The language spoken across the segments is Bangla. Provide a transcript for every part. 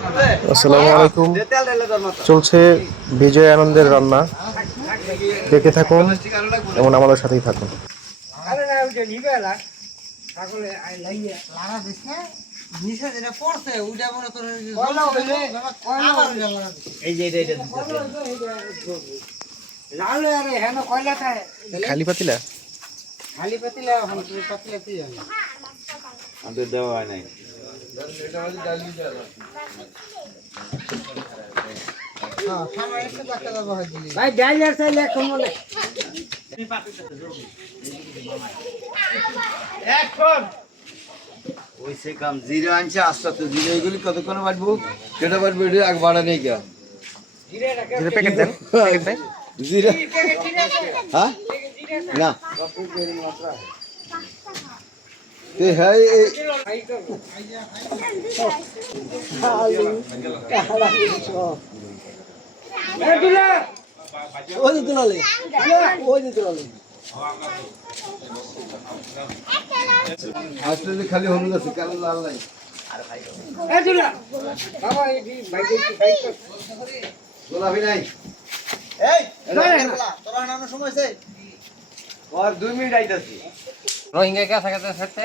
আসসালামু আলাইকুম। চলছে বিজয় আনন্দের রান্না, দেখে থাকুন এবং আমাদের সাথেই থাকুন। খালি পাতিলা খালি পাতিলা আমাদের দেওয়া হয় নাই। ভাই ডাইলার চাইলে কমলে এখন ওই সে কাম জিরো আনছে আস্তে আস্তে জিরো এগুলি কতক্ষণ বাড়বো সেটা বাড়বো এটা আগে বাড়া নেই কেন জিরে প্যাকেট দেন, প্যাকেট দেন। জিরো হ্যাঁ না হ্যাঁ আসলে খালি হলুদ আছে কালো লাল নাই গোলাপি নাই और 2 मिनट आइताছি रोहिंग्या क्या सकते सकते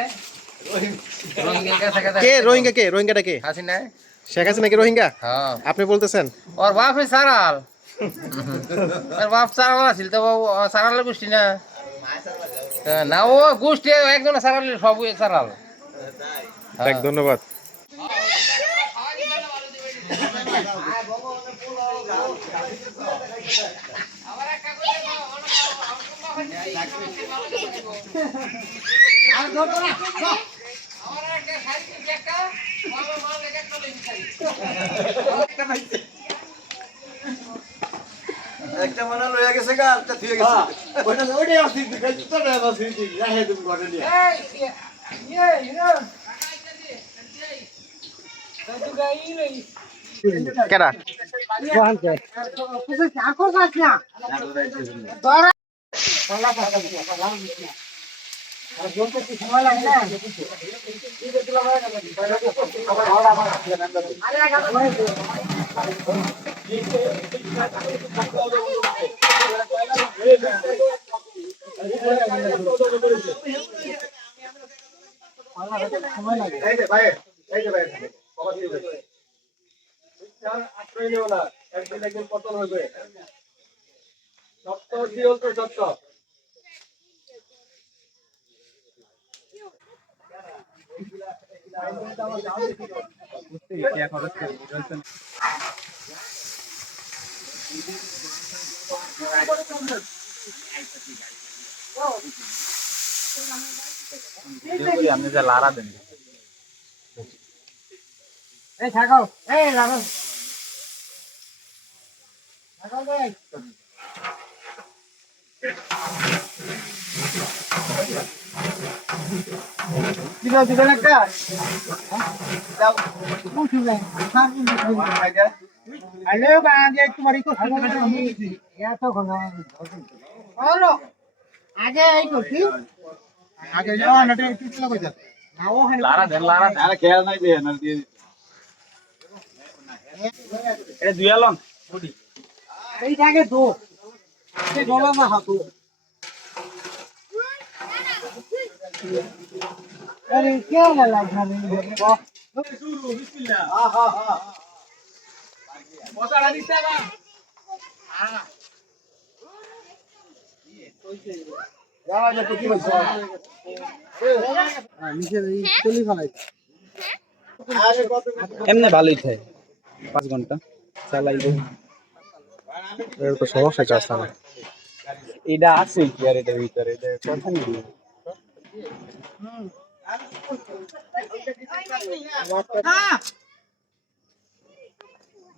रोहिंग्या क्या सकते কে রোহিঙ্গা? কে রোহিঙ্গাটা কে? हसीना है শেখ হাসিনা কি রোহিঙ্গা? हाँ আপনি বলতেছেন? और बाप है साराल और बाप साराल আছিল তো সারাল গোষ্ঠী না না ও গোষ্ঠী একজন সারাল সব সারাল দেখ, ধন্যবাদ। একটা মনে লইয়া গেছে গা একটা থুয়ে গেছে ওটা ওটাই আছে তো না আছে রাহে তুমি ঘটে নিয়ে কেডা? এই যে ভাই এই যে ভাই বাবা দিয়ে দে চার আশ্রয় নিও না একদিন একদিন পতন হবে সত্য দিও তো সত্য আপনি যে লারা দেন এই থাকো এই লাগো থাকো ভাই দিলো দিলো একটা দাও মুঠি নাই সামনে মুঠি আলে বাঁধে তোমারই কো ইয়া তো ঘনা আলো আগে এই করছি আগে যাও না এটা একটু লাগো যা নাও হ্যাঁ লারা আরে খেয়াল নাই দে না দিয়ে এটা দুই আলম এই জায়গা দো এই গলা না হাতু अरे क्या लगा खाने में शुरू बिस्मिल्लाह हां हां हां मोटा दिसता बा हां যাওয়া যাবে কি বলছো হ্যাঁ নিচে চলি ফলাই এমনি ভালোই থাকে 5 ঘন্টা চালাই দেব এর তো সমস্যা চাচ্ছে না। এটা আছে কি আর এটা ভিতরে এটা কথা নেই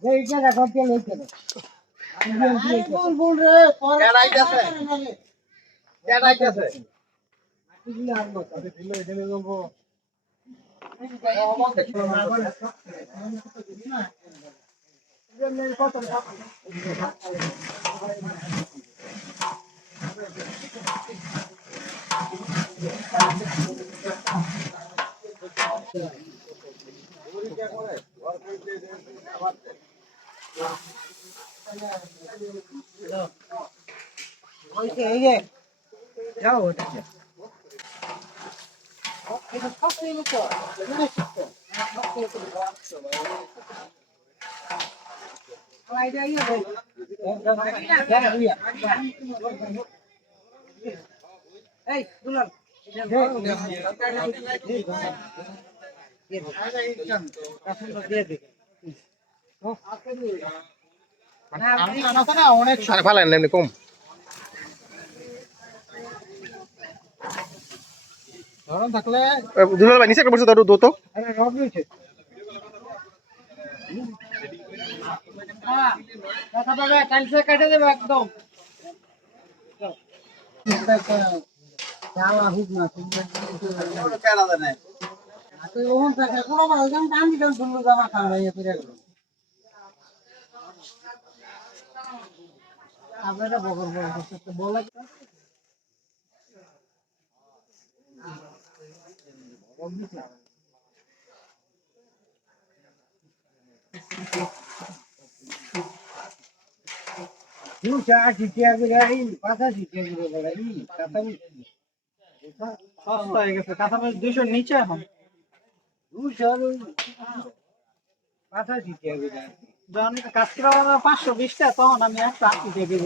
এই জায়গা করতে লইতে বল রে কেডাইতাছে কেডাইতাছে দিলে আর না তবে দিলে এখানে যাব এই যে যাও ওটা এটা সব কিছু তো আইডিয়া এই দুলাল অনেক আরে ফালেন এমনি কম গরম থাকলে দুলাল ভাই নিচে একটা বসে দাও দো তো রব রয়েছে কথা পাবে কালকে কেটে দেবে একদম যাওয়া হুক না তুমি কেন জানে তো ওহন থেকে কোনো মানে ওখান কান্দি কান শুনলো জামা খান ভাইয়া ফিরে গেল আপনারা বগর বগর বলে চার শিখিয়া গেলে পাঁচা শিখিয়া গেলে কাঁথা সস্তা হয়ে গেছে কাঁথা 200 নিচে এখন 200 পাঁচা শিখিয়া গেলে যখন কাজ করা 520 টা তখন আমি একটা 80 টাকা দিই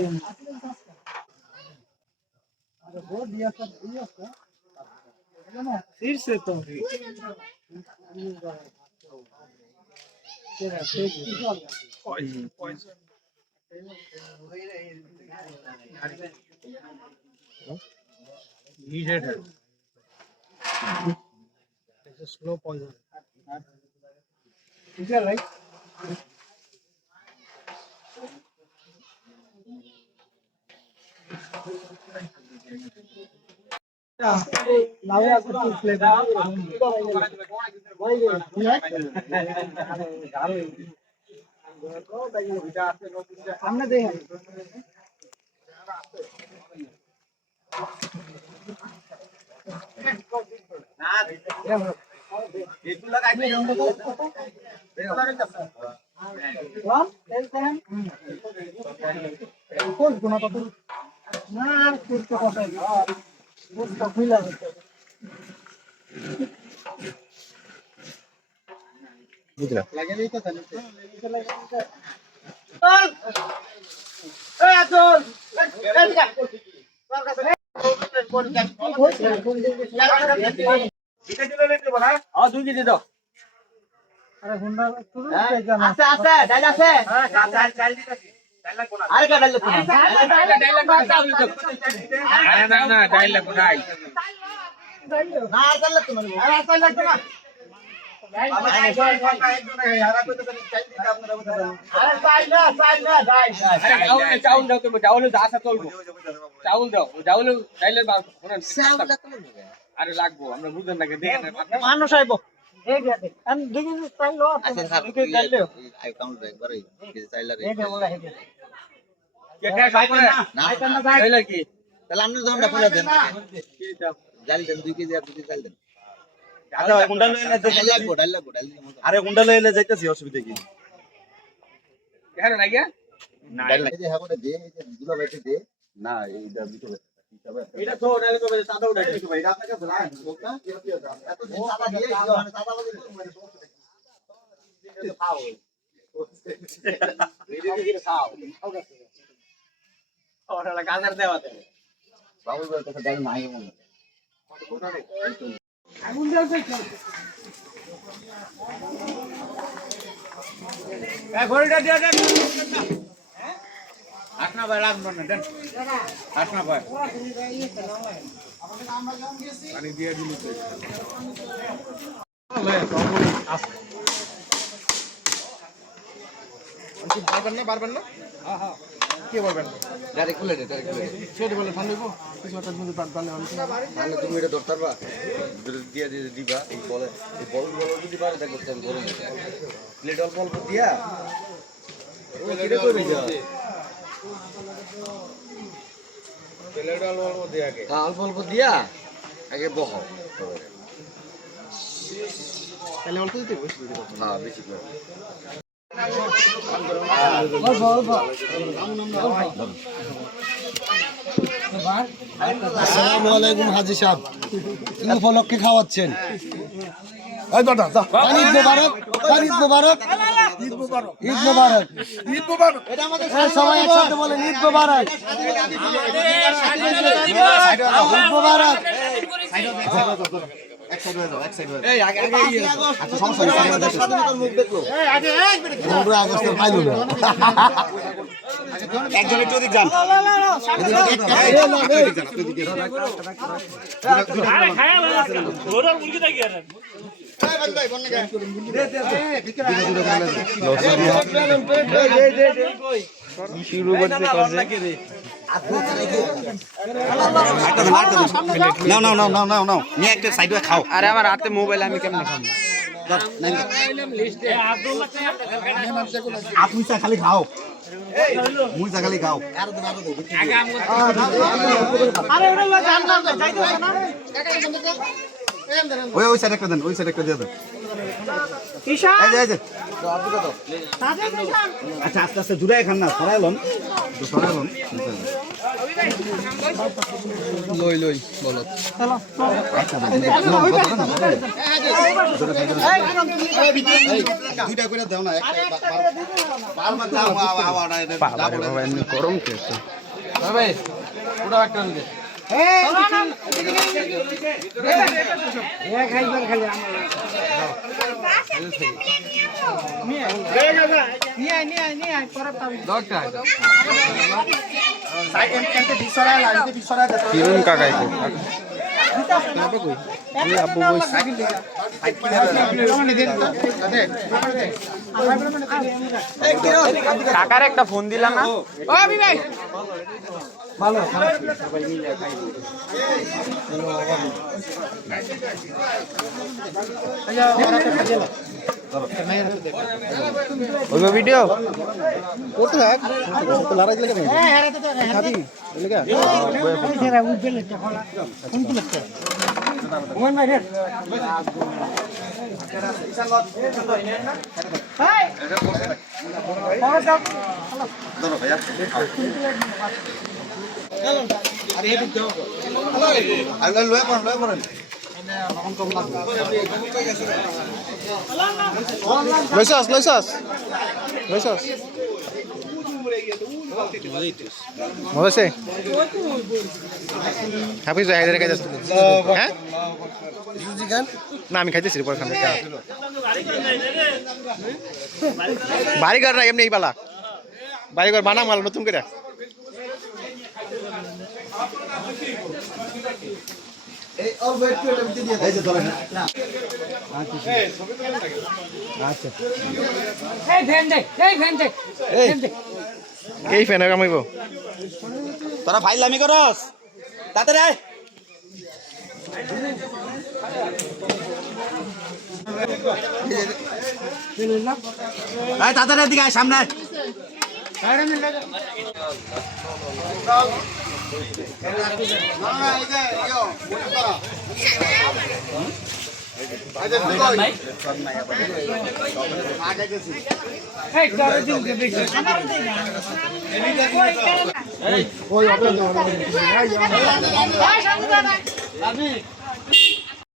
আরে বহুত দিয়েছে না শীর্ষে তো slow poison. Is that right? আমরা দেখেন বুঝলাম আরে হুন্ডা আছে আছে ডাইল আছে আরে কা ডাইল কোন আরে না না ডাইল লাগবে ডাইল না আর ডাইল কোন আরে ডাইল লাগবে না চাউল দাও তুমি চাউল আসা চলবো চাউল দাও চাউল ডাইলের আরে লাগবো আমরা বুঝেন নাকি দেখেন মানুষ আইবো এই দেখে আমি দেখি স্টাইল লো আচ্ছা স্যার দেখে গাইলে আই কাউন্ট একবারই চাইলারে এই বলা হে কে কে খাইবে না না ডাইল কি তাহলে আপনি দমটা খুলে দেন জাল দেন 2 কেজি আর 2 কেজি জাল দেন আচ্ছা হুন্ডা লইলে ডাইল লাগবো ডাইল আরে হুন্ডা লইলে যাইতাছি অসুবিধা কি এখানে না গিয়া ডাইল এই যে হাবড়ে দে এই যে দুলা বাইতে দে না এইটা দিতে হবে এটা তো ডাইল তো সাদা উঠাই ভাই এটা আপনার কাছে না বলতা এত দিন সাদা দিয়ে মানে সাদা বাজে মানে সমস্যা নেই খাও ওটা গাজার দেওয়া দেয় বাবুল ভাই কথা ডাইল নাই মনে আগুন দাও কই এই ঘড়িটা দিয়ে দেন আসনা ভাই লাগবে না দেন আসনা ভাই পানি দিয়ে দিলি পারবেন না হ্যাঁ হ্যাঁ কে বলবেন ডাইরেক্ট খুলে দে সেটা বলে ঠান্ডা হইব কিছু একটা যদি পারলে তাহলে তুমি এটা ধরতে পারবা দিয়ে দিয়ে দিবা এই বলে এই বল যদি পারে দেখো তুমি গরম হয়ে যায় প্লেট অল্প অল্প দিয়া ও কিরে কইবি যা প্লেট অল্প দিয়ে আগে হ্যাঁ অল্প অল্প দিয়া আগে বহাও তাহলে অল্প দিতে বসে হ্যাঁ বেশি করে আসসালামু আলাইকুম হাজি সাহেব, কি উপলক্ষে খাওয়াচ্ছেন? ঈদ মোবারক, ঈদ মোবারক, ঈদ মোবারক, ঈদ মোবারক, ঈদ মোবারক। সবাই একসাথে বলেন ঈদ মোবারক, ঈদ মোবারক। একজন একটু ওদিক যান। নাও নাও নাও নাও নাও নাও নিয়ে একটা সাইডে খাও। আরে আমার হাতে মোবাইল, আমি কেমনে খাবো? আপনি চা খালি খাও, মুই চা খালি খাও। ওই ওই সাইড একটা দেন, ওই সাইড একটা দিয়ে দেন। এই যে, এই যে। আচ্ছা আস্তে আস্তে জুড়ে খান না, সরাইলন সরাইলন। লই লই বলো। দুইটা করে দাও না, গরম কে ভাই পুরো একটা দিকে। কিরণ কাকাই কো কাকার একটা ফোন দিলাম না। ও আমি ভাই ওই ভিডিও করতে থাক, লড়াই দিলে কেন খাবি এলাকা লয়ে পড়েন, লয়ে পড়েন। লইছাস লইছাস লইছাস মজা আছে হাফিজ ভাই হায়দারে খাইতেছ হ্যাঁ না আমি খাইতেছি পরে খান বাড়িঘর না এমনি এই পালা বাড়িঘর বানাম ভালো নতুন করে এই যে ধরেন। এই ফ্যানের কামাইব তোরা ফাইলামি করস তাড়াতাড়ি আয়। তাড়াতাড়ি এদিকে আয়, সামনে আয়। ওই